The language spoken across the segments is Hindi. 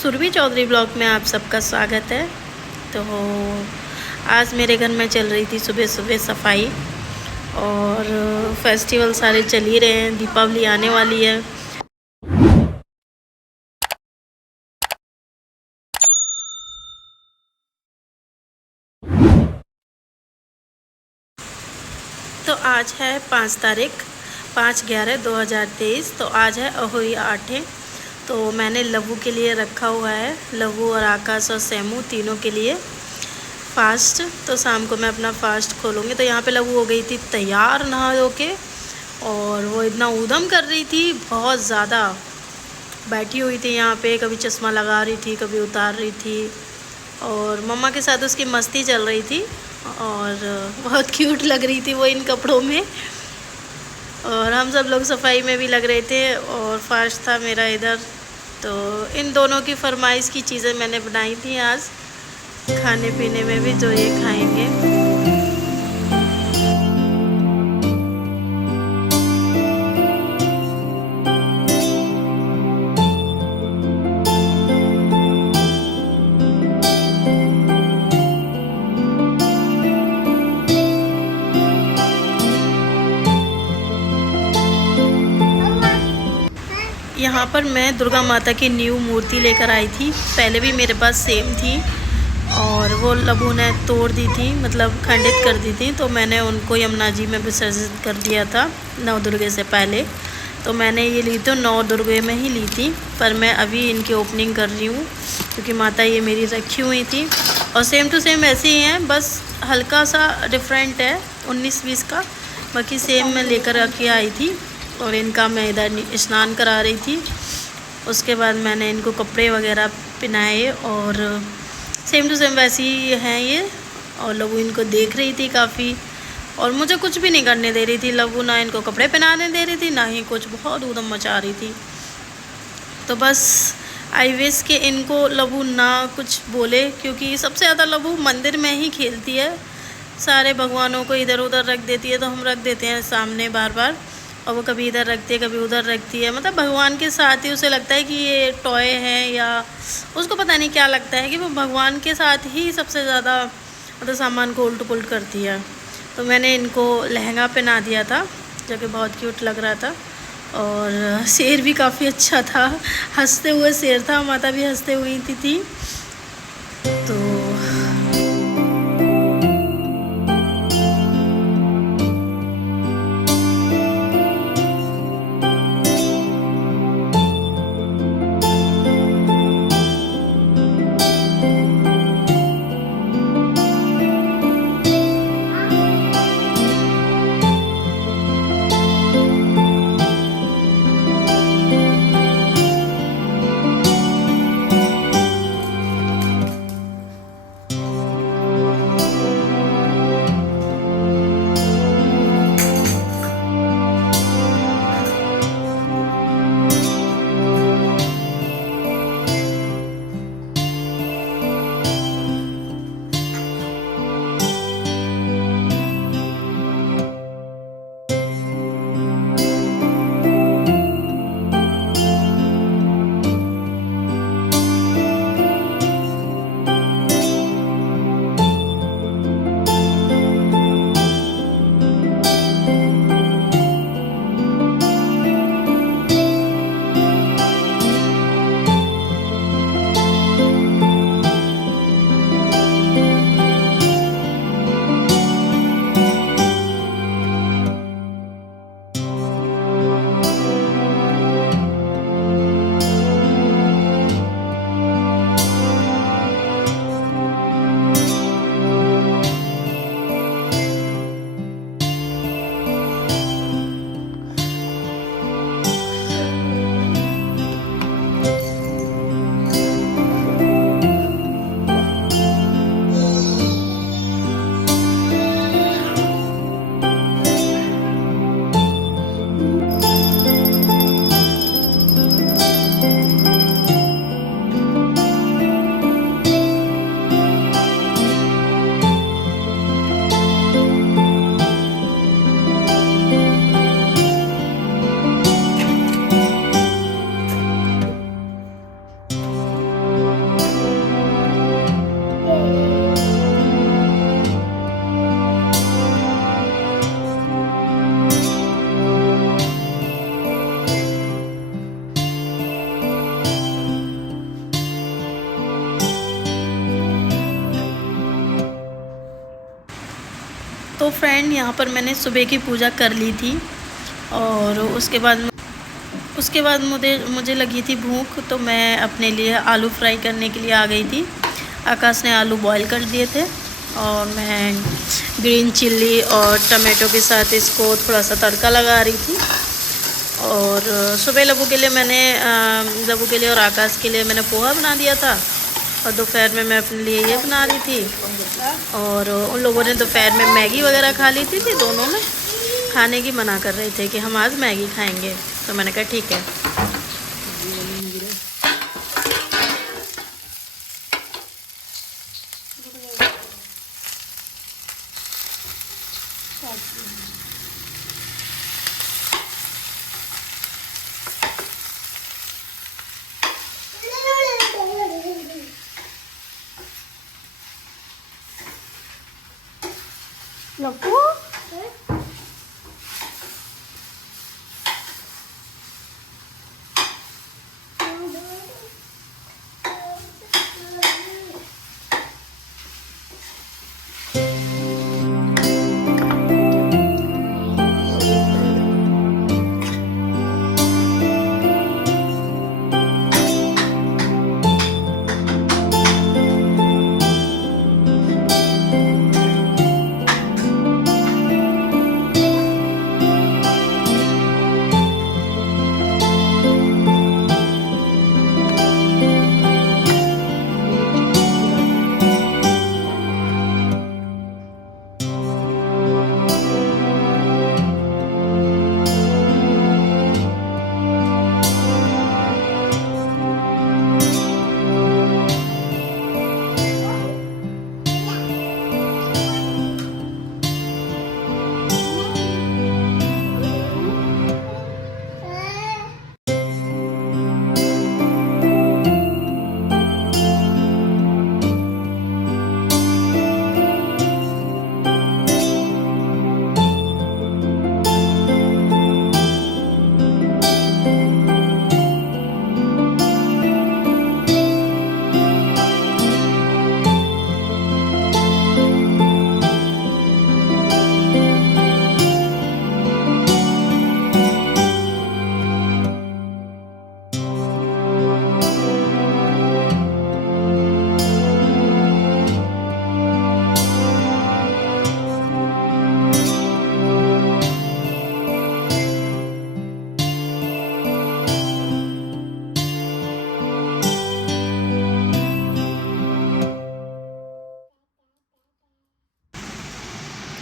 सुरभि चौधरी ब्लॉग में आप सबका स्वागत है। तो आज मेरे घर में चल रही थी सुबह सुबह सफाई, और फेस्टिवल सारे चल ही रहे हैं, दीपावली आने वाली है। तो आज है 5 तारीख 5/11/2023। तो आज है अहोई आठे। तो मैंने लवू के लिए रखा हुआ है, लवू और आकाश और सेमू तीनों के लिए फास्ट। तो शाम को मैं अपना फास्ट खोलूँगी। तो यहाँ पे लवू हो गई थी तैयार नहा धो के, और वो इतना ऊधम कर रही थी, बहुत ज़्यादा बैठी हुई थी यहाँ पे, कभी चश्मा लगा रही थी, कभी उतार रही थी, और मम्मा के साथ उसकी मस्ती चल रही थी, और बहुत क्यूट लग रही थी वो इन कपड़ों में। और हम सब लोग सफाई में भी लग रहे थे, और फास्ट था मेरा इधर। तो इन दोनों की फरमाइश की चीज़ें मैंने बनाई थी आज, खाने पीने में भी जो ये खाएंगे। यहाँ पर मैं दुर्गा माता की न्यू मूर्ति लेकर आई थी। पहले भी मेरे पास सेम थी, और वो लबू ने तोड़ दी थी, मतलब खंडित कर दी थी। तो मैंने उनको यमुना जी में विसर्जित कर दिया था नौ दुर्गे से पहले। तो मैंने ये ली तो नौ दुर्गे में ही ली थी, पर मैं अभी इनकी ओपनिंग कर रही हूँ, क्योंकि माता ये मेरी रखी हुई थी। और सेम टू सेम ऐसे ही हैं, बस हल्का सा डिफरेंट है 19-20 का, बाकी सेम मैं लेकर के आई थी। और इनका मैं इधर स्नान करा रही थी। उसके बाद मैंने इनको कपड़े वगैरह पहनाए, और सेम टू सेम वैसी ही हैं ये। और लवू इनको देख रही थी काफ़ी, और मुझे कुछ भी नहीं करने दे रही थी लवू, ना इनको कपड़े पहनाने दे रही थी, ना ही कुछ, बहुत ऊधम मचा रही थी। तो बस आई विश कि इनको लवू ना कुछ बोले, क्योंकि सबसे ज़्यादा लवू मंदिर में ही खेलती है, सारे भगवानों को इधर उधर रख देती है। तो हम रख देते हैं सामने बार बार, और वो कभी इधर रखती है कभी उधर रखती है, मतलब भगवान के साथ ही उसे लगता है कि ये टॉय है, या उसको पता नहीं क्या लगता है कि वो भगवान के साथ ही सबसे ज़्यादा मतलब सामान को उल्ट पुल्ट करती है। तो मैंने इनको लहंगा पहना दिया था, जो कि बहुत क्यूट लग रहा था, और शेर भी काफ़ी अच्छा था, हंसते हुए शेर था, माता भी हंसते हुई थी। तो फ्रेंड, यहाँ पर मैंने सुबह की पूजा कर ली थी और उसके बाद मुझे लगी थी भूख, तो मैं अपने लिए आलू फ्राई करने के लिए आ गई थी। आकाश ने आलू बॉईल कर दिए थे और मैं ग्रीन चिल्ली और टमाटो के साथ इसको थोड़ा सा तड़का लगा रही थी। और सुबह लबू के लिए और आकाश के लिए मैंने पोहा बना दिया था और दोपहर में मैं अपने लिए ये बना रही थी। और उन लोगों ने दोपहर में मैगी वगैरह खा ली थी, दोनों ने खाने की मना कर रहे थे कि हम आज मैगी खाएंगे, तो मैंने कहा ठीक है। लपू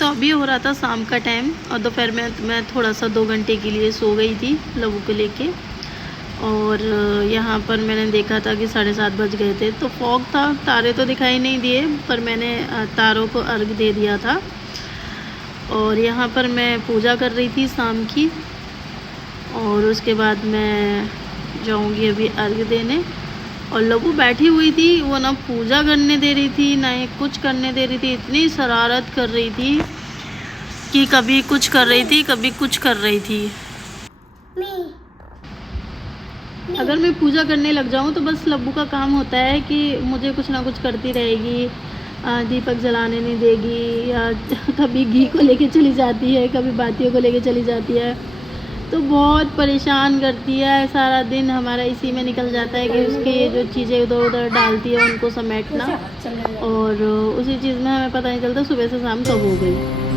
तो अभी हो रहा था शाम का टाइम और दोपहर में मैं थोड़ा सा 2 घंटे के लिए सो गई थी लबू को लेके। और यहाँ पर मैंने देखा था कि 7:30 बज गए थे, तो फॉग था, तारे तो दिखाई नहीं दिए, पर मैंने तारों को अर्घ दे दिया था। और यहाँ पर मैं पूजा कर रही थी शाम की, और उसके बाद मैं जाऊँगी अभी अर्घ देने। और लबू बैठी हुई थी, वो ना पूजा करने दे रही थी ना ही कुछ करने दे रही थी। इतनी शरारत कर रही थी कि कभी कुछ कर रही थी, कभी कुछ कर रही थी। अगर मैं पूजा करने लग जाऊँ तो बस लब्बू का काम होता है कि मुझे कुछ ना कुछ करती रहेगी, दीपक जलाने नहीं देगी, या कभी घी को लेके चली जाती है, कभी बातियों को लेके चली जाती है। तो बहुत परेशान करती है, सारा दिन हमारा इसी में निकल जाता है कि उसकी जो चीज़ें उधर उधर डालती है उनको समेटना, और उसी चीज़ में हमें पता नहीं चलता सुबह से शाम कब हो गई।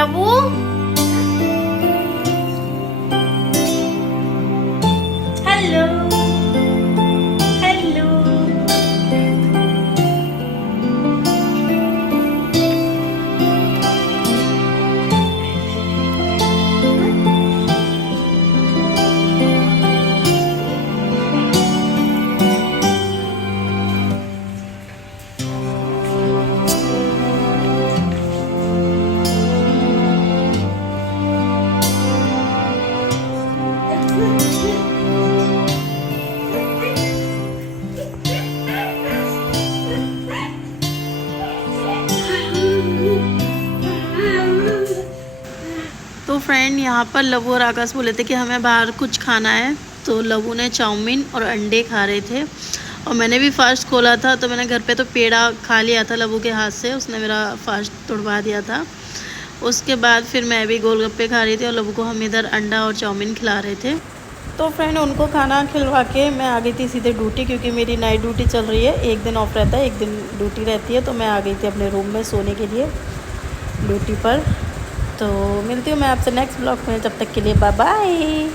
लबू हेलो हेलो। तो फ्रेंड यहाँ पर लबू और आकाश बोले थे कि हमें बाहर कुछ खाना है, तो लबू ने चाउमीन और अंडे खा रहे थे और मैंने भी फास्ट खोला था। तो मैंने घर पे तो पेड़ा खा लिया था लबू के हाथ से, उसने मेरा फास्ट तोड़वा दिया था। उसके बाद फिर मैं भी गोलगप्पे खा रही थी और लबू को हम इधर अंडा और चाउमीन खिला रहे थे। तो फ्रेंड उनको खाना खिलवा के मैं आ गई थी सीधे ड्यूटी, क्योंकि मेरी नाइट ड्यूटी चल रही है। एक दिन ऑफ रहता है, एक दिन ड्यूटी रहती है। तो मैं आ गई थी अपने रूम में सोने के लिए ड्यूटी पर। तो मिलती हूँ मैं आपसे नेक्स्ट ब्लॉग में, तब तक के लिए बाय बाय।